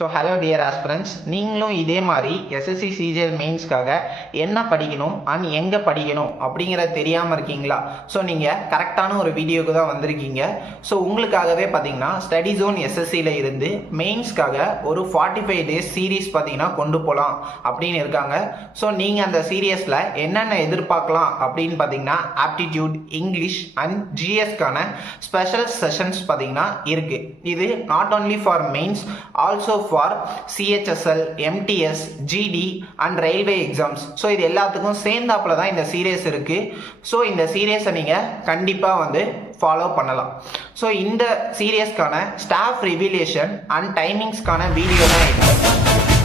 So hello dear aspirants, நீங்களும் இதே மாதிரி எஸ்எஸ்சி சிஜிஎல் மெயின்ஸ்க்காக என்ன படிக்கணும் அண்ட் எங்கே படிக்கணும் அப்படிங்கிறத தெரியாமல் இருக்கீங்களா? ஸோ நீங்கள் கரெக்டான ஒரு வீடியோக்கு தான் வந்திருக்கீங்க. ஸோ உங்களுக்காகவே பார்த்தீங்கன்னா ஸ்டடி ஜோன் எஸ்எஸ்சியில் இருந்து மெயின்ஸ்க்காக ஒரு 45 டேஸ் சீரீஸ் பார்த்தீங்கன்னா கொண்டு போகலாம் அப்படின்னு இருக்காங்க. ஸோ நீங்கள் அந்த சீரியஸில் என்னென்ன எதிர்பார்க்கலாம் அப்படின்னு பார்த்தீங்கன்னா ஆப்டிடியூட், இங்கிலீஷ் அண்ட் ஜிஎஸ்க்கான ஸ்பெஷல் செஷன்ஸ் பார்த்தீங்கன்னா இருக்குது. இது not only for mains, also for CHSL, MTS, GD and railway exams. So இது எல்லாத்துக்கும் சேர்ந்தாப்புல தான் இந்த சீரியஸ் இருக்கு. ஸோ இந்த சீரியஸை நீங்கள் கண்டிப்பாக ஃபாலோ பண்ணலாம். ஸோ இந்த சீரியஸ்க்கான ஸ்டாஃப் ரிவிலேஷன் அண்ட் டைமிங்ஸ்க்கான வீடியோ தான் இது.